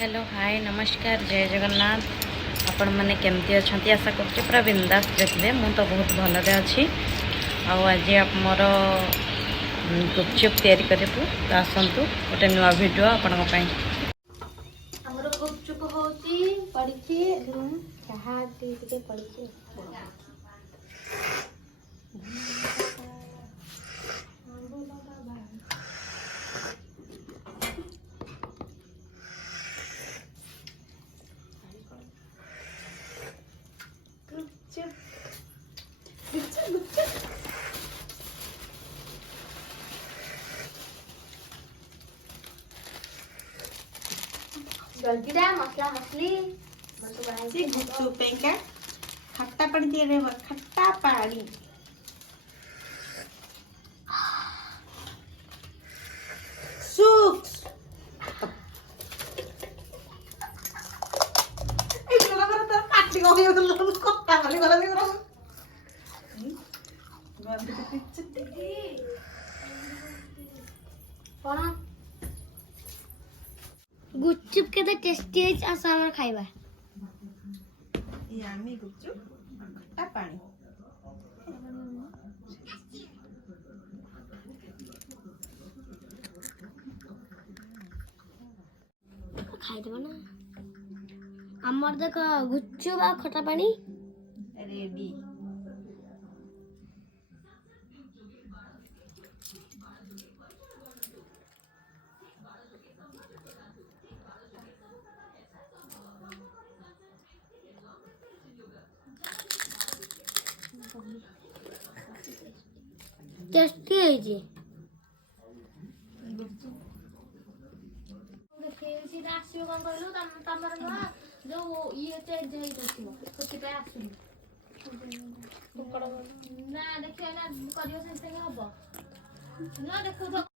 hello hi नमस्कार जय जगन्नाथ आपण मैंने केमती अच्छा आशा कर पूरा बिंदास देखिए मु तो बहुत भलरे अच्छी आज आमर गुपचुप तैयारी करूँ तो आसतु गोटे नुआ भिड आपण गुपचुप होती पड़ी चाहा पड़ी जल्दी दा मसला मछली से गुपचुप का खट्टा पानी दिए रे खट्टा पानी सूप ए जोला पर तो काटी गई हो तो कोटा वाली वाला भी करो गंद के पिचती कौन गुपचुप के तो टेस्टी है आसाम खाइबा यामी गुपचुप खट्टा पानी खाई देबा ना हमर देख गुपचुप आ खट्टा पानी रेडी टेस्टी है जी ଆସିବ କଣ କହିଲୁ ତମର ନା ଯୋଉ ଇଏ ଚେଞ୍ଜ ହେଇଯିବ ସେଥିପାଇଁ ଆସୁନି ନା ଦେଖିବା ନା କରିବ ସାଙ୍ଗେ ସାଙ୍ଗେ ହବ ନା ଦେଖୁ